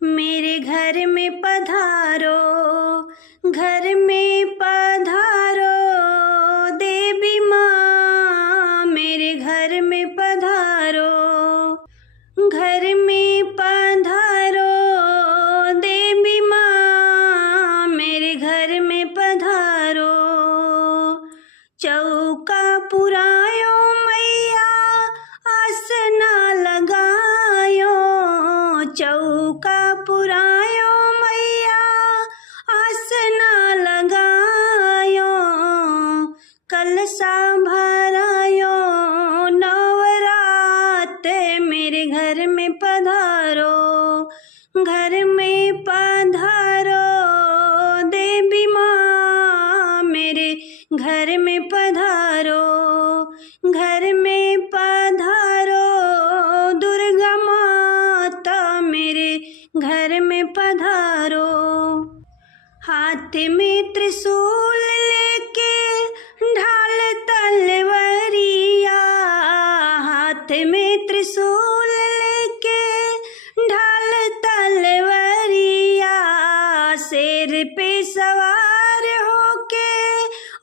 मेरे घर में पधारो, घर में पधारो देवी माँ, मेरे घर में पधारो, घर में पधारो देवी माँ, मेरे घर में पधारो। चौका पुरायो मैया, आसना लगायो, चौका पुरायो मैया, आसना लगायो, कलशा भरायो नवरात, मेरे घर में पधारो, घर में पधारो देवी माँ, मेरे घर में पधारो, घर में पधारो दुर्गा माता, मेरे घर में पधारो। हाथ में त्रिशूल लेके ढाल तलवरिया, हाथ में त्रिशूल लेके ढाल तलवरिया, शेर पे सवार होके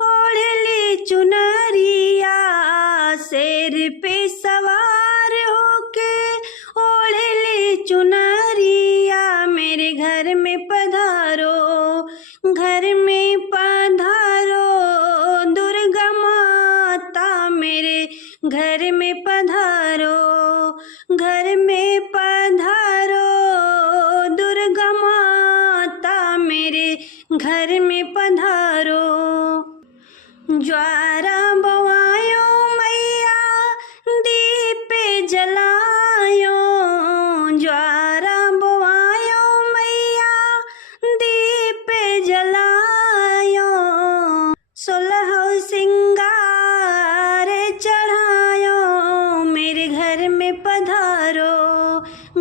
ओढ़ली चुनरिया, शेर पे सवार होके ओढ़ली चुनरिया, मेरे घर में पधारो, घर में पधारो दुर्गा माता, मेरे घर में पधारो, घर में पधारो दुर्गा माता, मेरे घर में पधारो। ज्वारा बवायो मैया, दीप जलायो, ज्वारा बवायो मैया, दीप जलायो, 16 सिंगार चढ़ायो, मेरे घर में पधारो,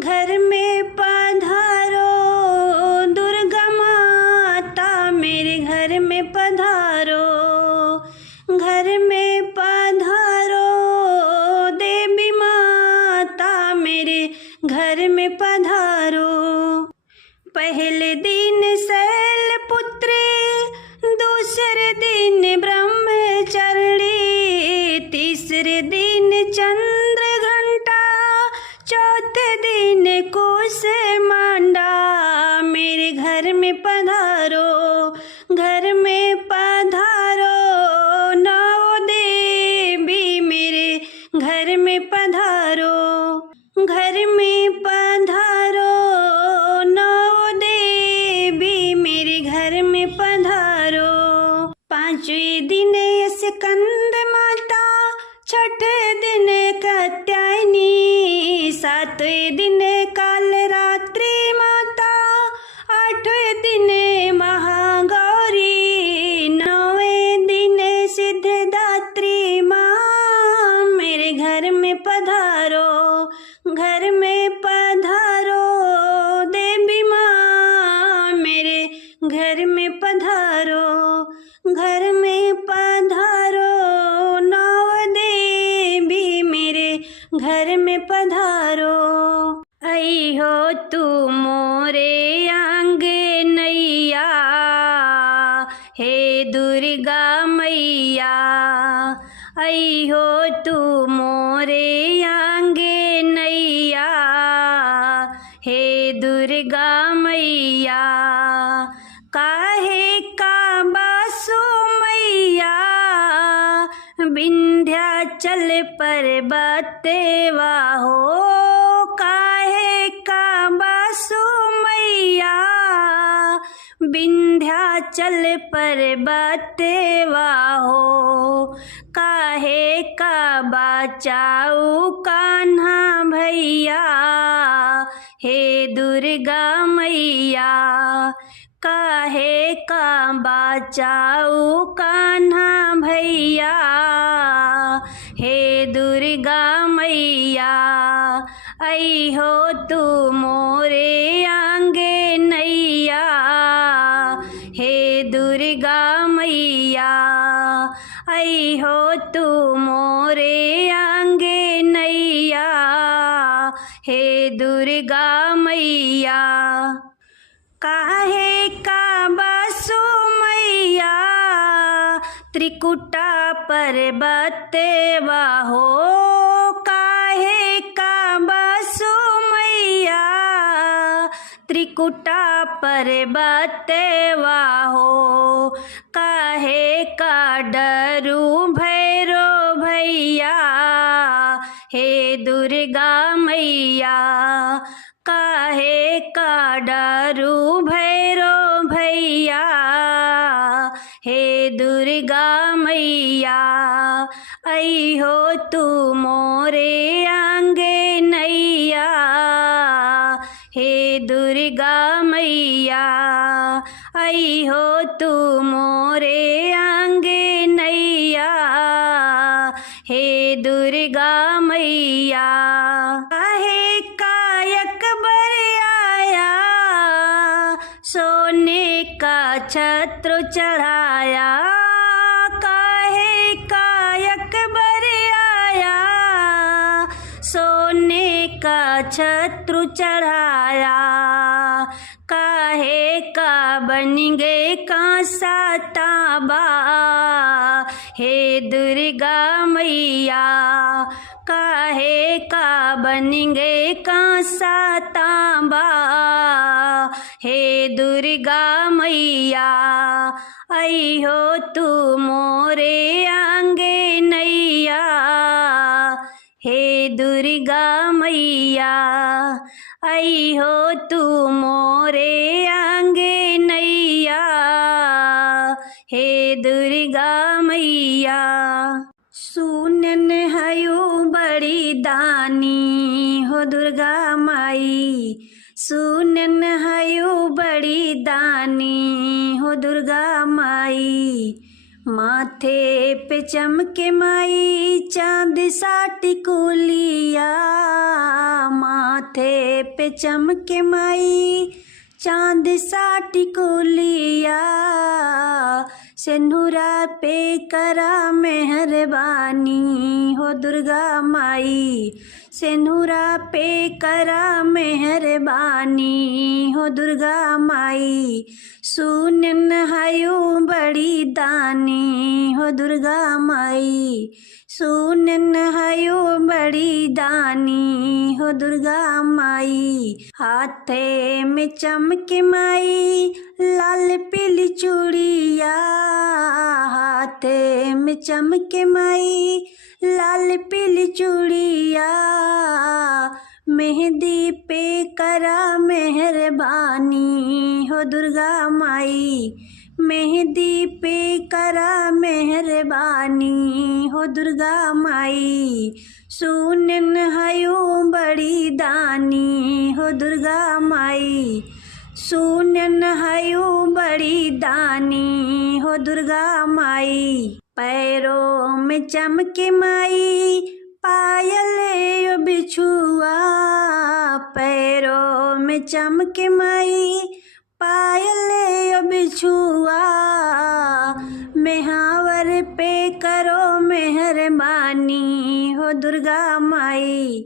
घर में पधारो दुर्गा माता, मेरे घर में पधारो, घर में पधारो देवी माता, मेरे घर में पधारो। पहले दिन शैलपुत्री, दूसरे दिन ब्रह्मचारिणी, तीसरे दिन चंद्रघंटा, चौथे दिन कूष्मांडा, मेरे घर में पधारो, घर में पधारो नौ देवी, मेरे घर में पधारो, घर में पधारो नौ देवी, मेरे घर में पधारो। पांचवें दिन स्कंद माता, छठे दिन कात्यायनी, सातवें दिन कालरात्रि माता, आठवें दिन महागौरी, नौवें दिन सिद्धदात्री माँ, मेरे घर में पधारो, घर में पधारो देवी माँ, मेरे घर में पधारो, घर में पधारो नौ देवी, मेरे घर में पधारो। आई हो तू मोरे आंगनैया, हे दुर्गा मैया, आई हो तू मोरे आंगनैया, हे दुर्गा मैया, काहे का बासु मैया, विंध्याचल पर्वतवा हो, काहे का बासु मैया, विंध्याचल पर्वतवा हो, काहे का बचाऊ कान्हा भैया, हे दुर्गा मैया, काहे का बचाऊ कान्हा भैया, हे दुर्गा मैया, आई हो तू मोरे आंगनैया, हे दुर्गा मैया, आई हो तू मोरे आंगनैया, हे दुर्गा मैया। काहे का बसु मैया त्रिकुटा पर्वतेवा हो, काहे का बसु मैया त्रिकुटा पर्वतेवा हो, काहे का डरू भैरो भैया हे दुर्गा मैया, काहे का डरू भैरो भैया हे दुर्गा मैया। आई हो तू मोरे आंगे नैया हे दुर्गा मैया, आई हो तू मोरे आंगे नैया हे दुर्गा मैया। काहे कायक बर आया सोने का छत्र चढ़ाया, काहे कायक बर आया सोने का छत्र चढ़ाया, काहे का बन गए कांसा तांबा हे दुर्गा मैया, काहे का बन गए कांसा तांबा हे दुर्गा मैया। आई हो तू मोरे आंगे नैया हे दुर्गा मैया, आई हो तू मोरे आंगे नैया हे दुर्गा मैया। सुनन हयो बड़ी दानी हो दुर्गा माई, सुनन हयो बड़ी दानी हो दुर्गा माई, माथे पे चमके माई चांद सा टिकुलिया, माथे पे चमके माई चांद सा टिकुलिया, सिंदूरा पे करा मेहरबानी हो दुर्गा माई, सिंदूरा पे करा मेहरबानी हो दुर्गा माई, सुनन हयो बड़ी दानी हो दुर्गा माई, सुनन हयो बड़ी दानी हो दुर्गा माई। हाथे में चमके माई लाल पीली चूड़िया, हाथे में चमके माई लाल पीली चूड़िया, मेहंदी पे करा मेहरबानी हो दुर्गा माई, मेहंदी पे करा मेहरबानी हो दुर्गा माई, सुनन हयो बड़ी दानी हो दुर्गा माई, सुनन हयो बड़ी दानी हो दुर्गा माई। पैरों में चमके माई पायल यो बिछुआ, पैरों में चमके माई पायल यो बिछुआ, मेहावर पे करो मेहरबानी हो दुर्गा माई,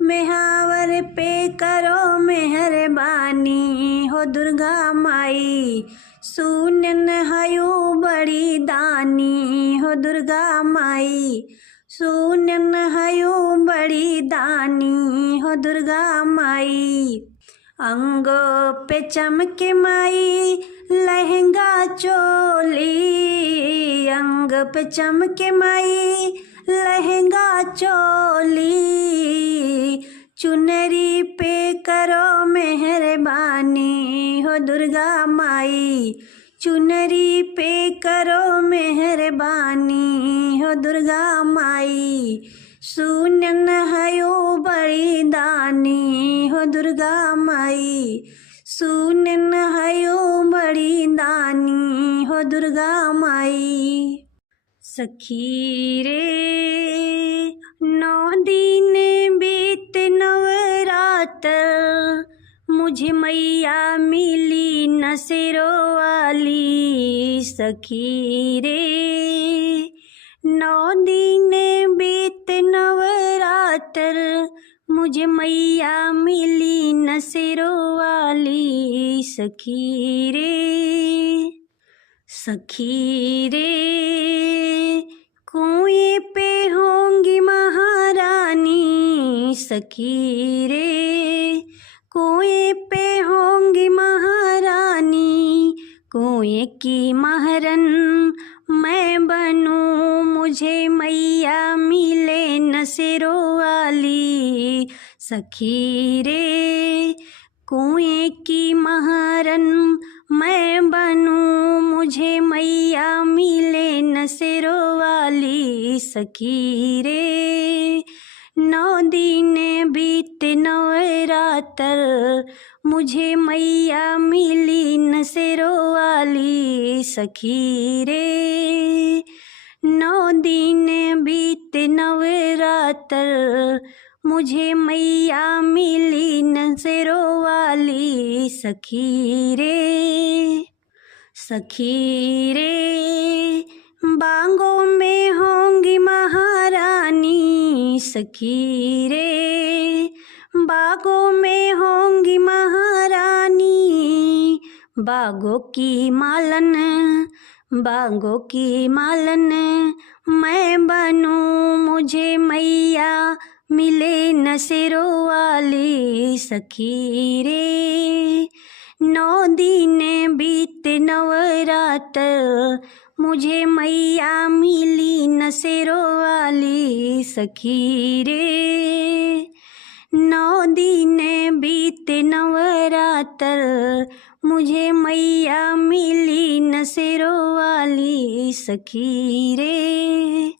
मेहावर पे करो मेहरबानी हो दुर्गा माई, सुनन हयो बड़ी दानी हो दुर्गा माई, सुनन हयो बड़ी दानी हो दुर्गा माई। अंगों पे चमके माई लहंगा चोली, अंग पे चमके माई लहंगा चोली, चुनरी पे करो मेहरबानी हो दुर्गा माई, चुनरी पे करो मेहरबानी हो दुर्गा माई, सुनन हयो बड़ी दानी हो दुर्गा माई, सुनन हयो बड़ी दानी हो दुर्गा माई। सखी रे 9 दिन बीत नवरात्र, मुझे मैया मिली नसेरो वाली, सखी रे 9 दिन बीत नवरात्र, मुझे मैया मिली नसेरो वाली, सखी रे। सखी रे कुएं पे होंगी महारानी, सखी रे कुएं पे होंगी महारानी। कुएं की महरन मैं बनूं, मुझे मैया मिले न सिरों वाली। सखी रे कुएं की महरन मैं बनूं, मुझे मैया मिले न सिरों वाली। सखी रे 9 दिन बीते नवरात्र, मुझे मैया मिली न सिरों वाली। सखी रे 9 दिन बीते नवरात्र, मुझे मैया मिली न सिरों वाली। सखी रे। सखी रे बागों में होंगी महारानी, सखी रे बागों में होंगी महारानी। बागों की मालन, बागों की मालन मैं बनूं, मुझे मैया मिले न सिरों वाली। सखी रे 9 दिन बीते नवरात्र, मुझे मैया मिली न सिरों वाली। सखी रे 9 दिन बीते नवरात्र, मुझे मैया मिली न सिरों वाली। सखी रे।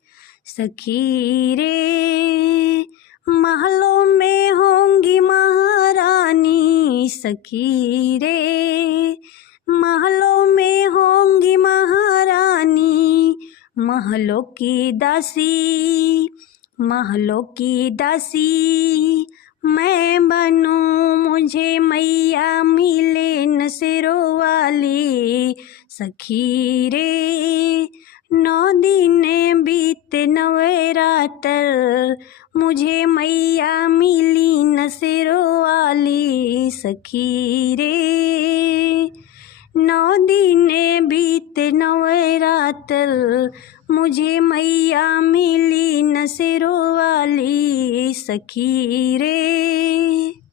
सखी रे महलों में होंगी महारानी, सखी रे महलों में होंगी महारानी। महलों की दासी, महलों की दासी मैं बनूं, मुझे मैया मिले न सिरों वाली। सखी रे 9 दिन बीते नवरात्र, मुझे मैया मिली न सिरों वाली। सखी रे 9 दिन बीते नवरात्र, मुझे मैया मिली न सिरों वाली। सखी रे।